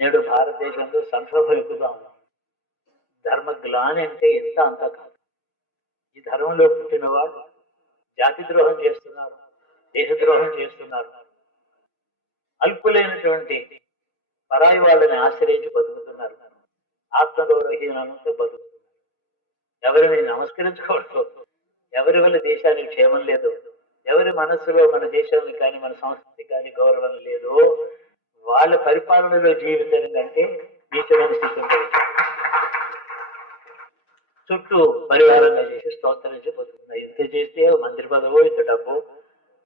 నేడు భారతదేశంలో సంక్షోభం ఎక్కువగా ఉంది. ధర్మగ్లాని అంటే ఎంత అంతా కాదు. ఈ ధర్మంలో పుట్టిన వాళ్ళు జాతి ద్రోహం చేస్తున్నారు, దేశద్రోహం చేస్తున్నారు. అల్పులైనటువంటి పరాయి వాళ్ళని ఆశ్రయించి బతుకుతున్నారు. ఆత్మగౌరవహీనంతో బతుకుతున్నారు. ఎవరిని నమస్కరించకూడదు, ఎవరి వల్ల దేశానికి క్షేమం లేదు, ఎవరి మనస్సులో మన దేశానికి కానీ మన సంస్కృతికి కానీ గౌరవం లేదు, వాళ్ళ పరిపాలనలో జీవితం కంటే నీచమైన స్థితి ఉంటుంది. చుట్టూ పరిహారంగా చేసి స్తోత్రించి బతుకుతున్నాయి. ఇంత చేస్తే మంత్రి పదవో ఇంత డబ్బు,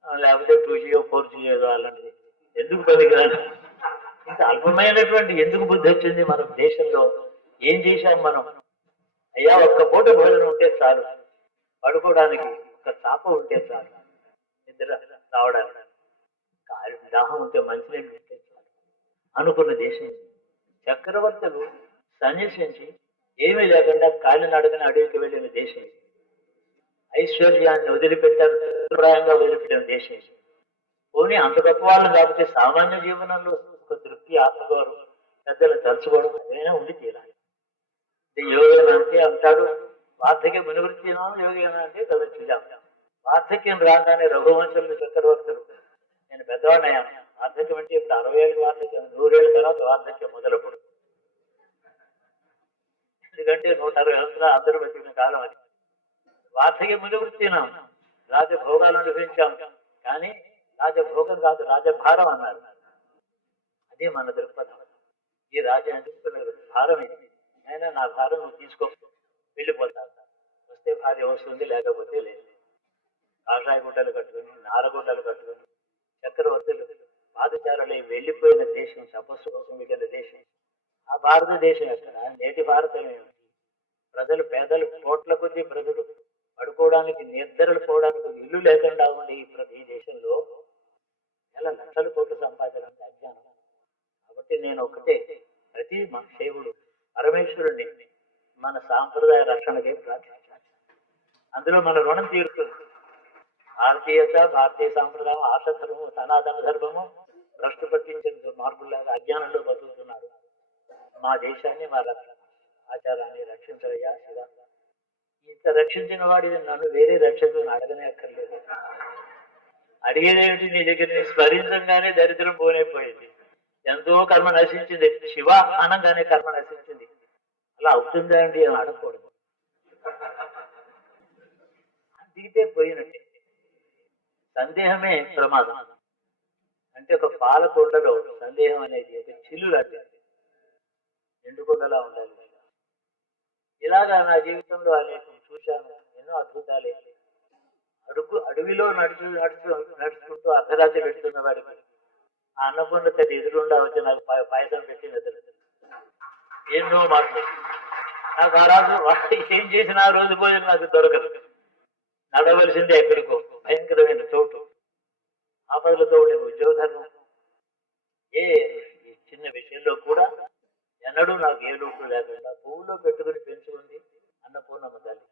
లేకపోతే 2G 4G అలాంటిది ఎందుకు పనికిరాదు? ఇంత అల్పమైనటువంటి ఎందుకు బుద్ధి వచ్చింది మన దేశంలో? ఏం చేశాం మనం? అయ్యా ఒక్క పూట భోజనం ఉంటే చాలు, పడుకోవడానికి ఒక చాప ఉంటే చాలు, నిద్ర రావడానికి దాహం ఉంటే మంచినీళ్ళు ఉంటే చాలు అనుకున్న దేశం. చక్రవర్తులు సన్యసించి ఏమీ లేకుండా కాలినడకని అడవికి వెళ్ళిన దేశం. ఐశ్వర్యాన్ని వదిలిపెట్టారు, ప్రాయంగా వదిలిపెట్టిన దేశం. పోనీ అంత గొప్ప వాళ్ళని కాకపోతే సామాన్య జీవనంలో ఒక తృప్తి, ఆత్మగౌరవం, పెద్దలు తలుచుకోవడం అదైనా ఉండి తీరాలి. యోగన అంటే అంటాడు వార్ధక్య మునివృత్తినో యోగన అంటే తదచ్చుజాం. వార్ధక్యం రాగానే రఘువంశంలో చక్రవర్తులు నేను పెద్దవాడినయ్యాను. వార్ధక్యం అంటే ఇప్పుడు 60 ఏళ్ళకి వార్ధక్యం, 100 ఏళ్ళ తర్వాత వార్ధక్యం మొదలప్పుడు. ఎందుకంటే 160 సంవత్సరాలు అందరూ బతికిన కాలం అది. వార్ధక్య మునివృత్తినాం, రాజభోగాలు అనుభవించాం. కానీ రాజభోగం కాదు, రాజభారం అన్నారు. అదే మన దృక్పథం. ఈ రాజ్యం ఎందుకున్నారు? భారం ఇది. అయినా నా భారం నువ్వు తీసుకో, వెళ్ళిపోతాను. వస్తే భార్య వస్తుంది, లేకపోతే లేదు. కాషాయ గుడ్డలు కట్టుకుని, నారగుడ్డలు కట్టుకుని చక్రవర్తులు పాదచారులై వెళ్ళిపోయిన దేశం, తపస్సు కోసం వెళ్ళిన దేశం. ఆ భారతదేశం ఎక్కడ? నేటి భారతం ఏమిటి? ప్రజలు పేదలు, కోట్ల కొద్ది ప్రజలు పడుకోవడానికి, నిద్రలు పోవడానికి ఇల్లు లేకుండా ఉండే ఈ దేశంలో నెల లక్షల కోట్లు సంపాదించడానికి అజ్ఞానం. కాబట్టి నేను ఒకటే, ప్రతి శైవుడు పరమేశ్వరుణ్ణి మన సాంప్రదాయ రక్షణకే ప్రార్థించాలి. అందులో మన రుణం తీరుతుంది. భారతీయత, భారతీయ సాంప్రదాయం, ఆర్షధర్మము, సనాతన ధర్మము భ్రష్టు పట్టించిన దుర్మార్గుల్లాగా అజ్ఞానంలో బతుకుతున్నారు. మా దేశాన్ని, మా ఆచారాన్ని రక్షించవయ్యా శివ. ఇంత రక్షించిన వాడిని నన్ను వేరే రక్షకులను అడగనే అక్కర్లేదు. అడిగేదేమిటి? నీ దగ్గర స్మరించగానే దరిద్రం పోయిపోయింది. ఎంతో కర్మ నశించింది. శివ అనగానే కర్మ నశించింది. అలా అవుతుందా అండి అని అడగకూడదు. దిగితే పోయినట్టే. సందేహమే ప్రమాదం. అంటే ఒక పాలకొండలో సందేహం అనేది ఒక చిల్లు లాంటిది, ఎండుకొండలా ఉండాలి. ఇలాగా నా జీవితంలో అనేకం చూశాను, ఎన్నో అద్భుతాలే. అడవిలో నడుచుకుంటూ అర్ధరాత్రి పెడుతున్న వాడికి ఆ అన్నపూర్ణ తల్లి ఎదురుండా వచ్చి నాకు పాయసం పెట్టి నిద్ర. ఎన్నో మాటలు నాకు ఆ రాజు ఏం చేసిన ఆ రోజు భోజనం నాకు దొరకదు. నడవలసిందే ఎక్కడికో, భయంకరమైన చోటు, ఆపదలతో ఉండే ఉద్యోగ ధర్మం. ఏ చిన్న విషయంలో కూడా ఎన్నడూ నాకు ఏ లోటు లేకుండా పువ్వులో పెట్టుకుని పెంచుకుంది అన్నపూర్ణమ్మ తల్లి.